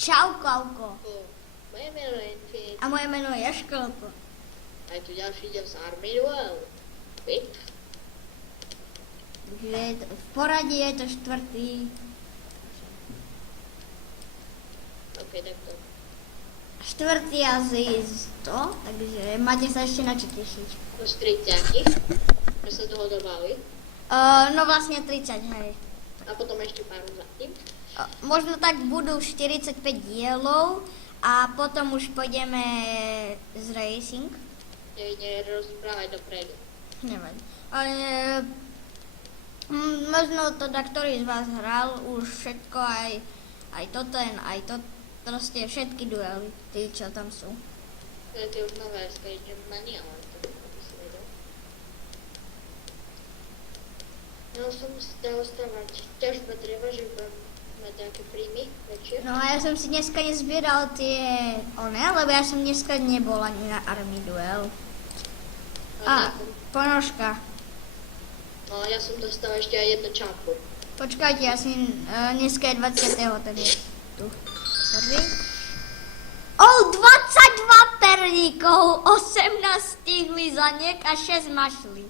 Čau, Klauko. Moje meno je Infinity. A moje meno je Jaškolko. A je tu ďalší diel z Army Duel. Vy? Takže v poradí je to štvrtý. OK, tak to. Štvrtý asi z to, takže máte sa ešte na čo tešiť. Už 30. My sa toho dobali. No vlastne 30, hej. A potom ešte pár za tým. Možno tak budú 45 dielov a potom už pôjdeme z racing. Nerozprávať dopredu. Nevadí. Ale možno teda, ktorý z vás hral už všetko, aj toto, aj to, proste všetky duely, tí, čo tam sú. To je tie už nové Sky Germany, ale to by si vedel. Ja som si dal stavať ťažba dreva, že budem mať nejaké príjmy väčšie. No a ja som si dneska nezbieral tie lebo ja som dneska nebol ani na Army Duel. A, ponožka. No ja som dostal ešte aj jednu čápu. Počkajte, ja si dneska je 20. ten je tu. Sorry. 22 perníkov, 18 lizaniek a 6 mašlí.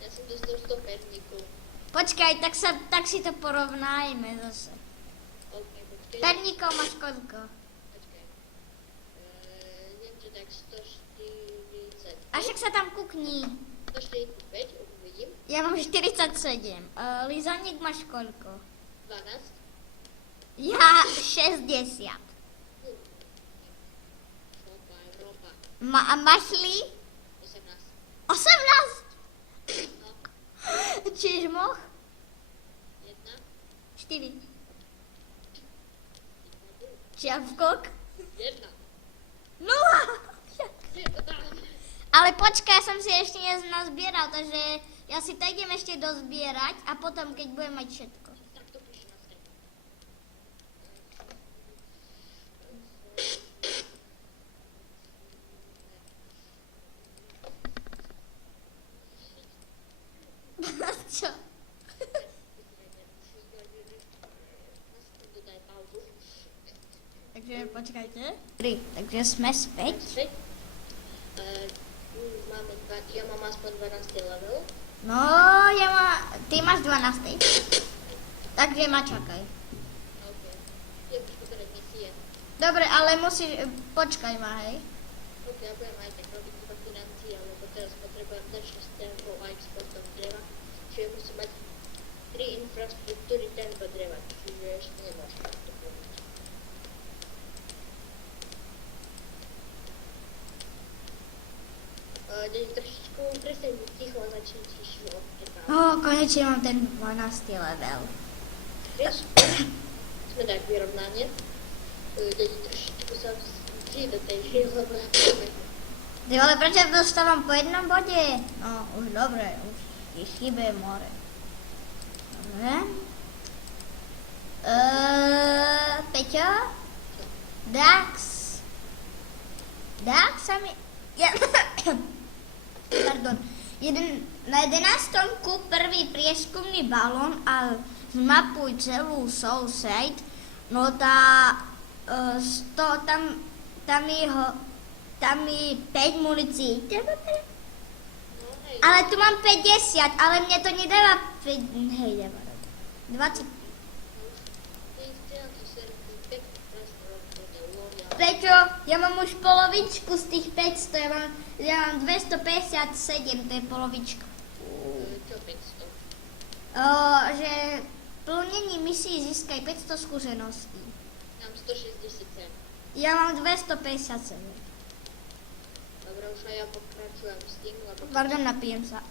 Ja som dostal 100 perníkov. Počkaj, tak si to porovnajme zase. OK, počkej. Perníkov máš koľko? Počkaj. Viem, že tak 140. A však sa tam kukni. 145, už vidím. Ja mám 47. Lizaniek máš koľko? 12. Ja 60. Šopa, Európa. A mašli? 18. 18? No, Čiž moh? 1. 4. Čiavkok? 1. 0. Je to tam. Ale počkaj, som si ešte nazbieral, takže ja si to idem ešte dozbierať a potom, keď budem mať všetko. Tak to píše na strane. Čo? Dodaj pauzu. Takže počkajte. 3, takže sme späť. Späť. Ja mám aspoň 12 level. No, ty máš 12. Takže ma čakaj. OK. Je už potrebné misie. Dobre, ale musíš, počkaj ma, hej. OK, ja budem aj tak robiť iba financie, lebo teraz potrebujem dať 6 tempo a exportom dreva. Čiže musím mať 3 infraštruktúry tempo dreva, čiže ešte nemôžem to robiť. Trošičku presne ticho a začne tišo odtekávať. Konečne mám ten 12. level. Vieš, sme tak vyrovnanie. Trošičku sa vždy do tej žil, lebo Ty ale prečo dostávam po jednom bode? No, už dobre, už ti chýbe more. Dobre. Peťo? Dax sa mi... Pardon. Na 11. prvý prieskumný balón a zmapuj celú Soulside. No tam je 5 munícií. no hej, Ale tu mám 50, ale mne to nedáva 5, hej, dáva 20. Prečo? Ja mám už polovičku z tých 500, ja mám 257, to je polovička. čo 500? Že plnení misií získaj 500 skúseností. Mám 167. Ja mám 257. Dobre, už aj ja pokračujem s tým, lebo... Pardon, napijem sa.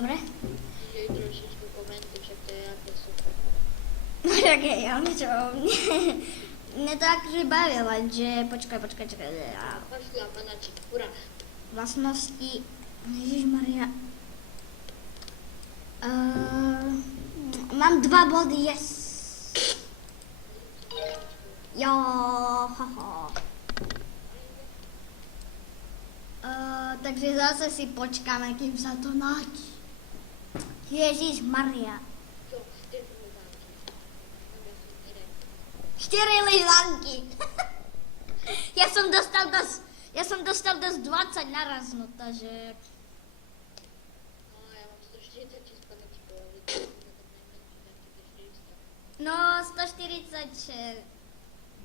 Dobre. Čiže trošičku komentuj, však to je aké super. No tak hej, ale čo, mne to akože baví, lenže počkaj. Pošli panáčik, hurá. Vlastnosti, ježišmaria. Mám 2 body, yes. Jo, haha. Takže zase si počkáme, kým sa to naď. Ježiš Maria. Čo, 4 lizánky. Ja som 4 lyžanky. Ja som dostal dosť 20 naraz, no takže... No, ja mám 146 panečkov, ale to je najmenší, tak 400. No, 140...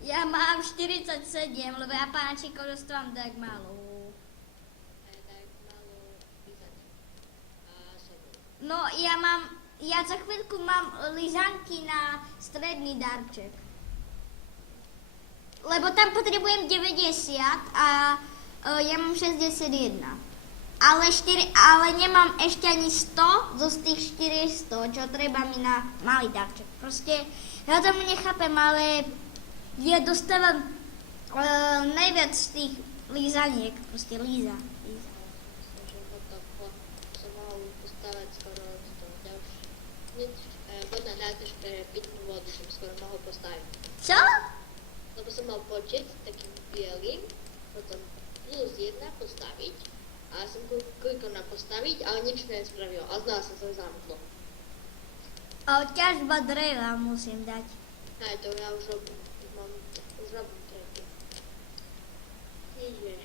Ja mám 47, lebo ja pánačíkov dostávam tak málo. A ja tak málo lizánky. A sebou. No, ja za chvíľku mám lyžanky na stredný darček. Lebo tam potrebujem 90 a ja mám 61. Ale nemám ešte ani 100 zo z tých 400, čo treba mi na malý darček. Proste, ja tomu nechápem, ale ja dostávam najviac z tých lízaniek, proste líza. Myslím, že som mohol postavať skoro to ďalšie. Vodná nádrž pre pitnú vodu som skoro mohol postaviť. Čo? Lebo som mal počet takým bielým, potom plus 1 postaviť. A som klikol na postaviť, ale nič to nespravilo. A znova sa to zamklo. A ťažba dreva musím dať. Aj to ja už robím. Už robím trety. Čiže...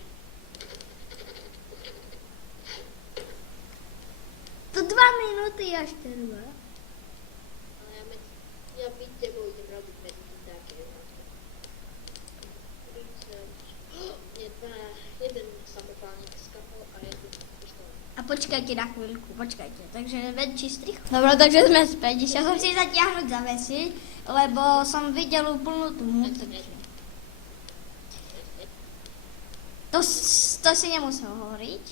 To 2 minúty až trvá. Ale ja byť tebou idem robiť medzi tým také. 30... Jeden samopálnik skapol a jeden pištol. A počkajte na chvíľku, počkajte. Takže väčší strich. Dobre, takže sme späť. Išiel som si zatiahnuť zavesy, lebo som videl úplnú tú mútu. To si nemusel hovoriť.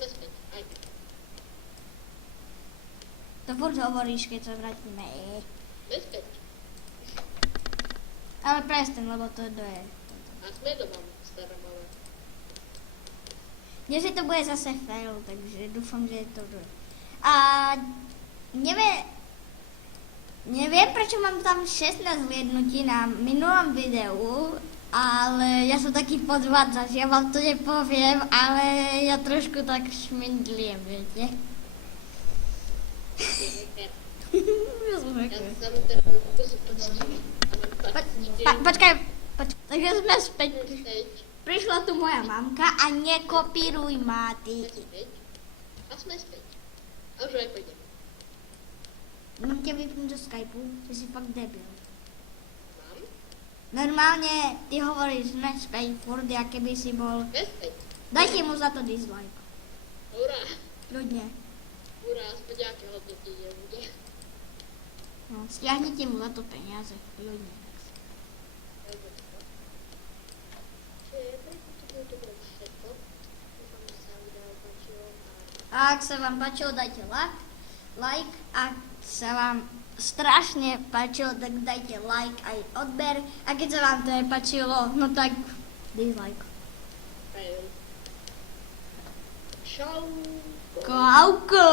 Sme späť, aj ty. To furt hovoríš, keď sa vrátime. Sme späť. Ale prestaň, lebo to je... A sme doma, starom, ale... Dnes to bude zase fail, takže dúfam, že to bude. A neviem, prečo mám tam 16 zliednutí na minulom videu, ale ja som taký podvádzač, ja vám to nepoviem, ale ja trošku tak šmindliem, viete. Ja som Ja hacker. som teraz pokusu poctivý. A mám 24. Počkaj, takže sme späť. Sme späť. Prišla tu moja mamka a nekopíruj ma, ty. Sme späť. A sme späť. A už aj pôjdem. Mám ťa vypnúť do Skypeu, ty si fakt debil. Mám? Normálne ty hovoríš sme späť furt, a keby si bol... Sme späť. Dajte mu za to dislike. Hurá. Ľudne. Hurá, aspoň nejaké hodnotenie bude. No, stiahnite mu za to peniaze. Ľudne. A ak sa vám páčilo, dajte like. Ak sa vám strašne páčilo, tak dajte like aj odber. A keď sa vám to nepáčilo, no tak dislike. Čau. Kauko!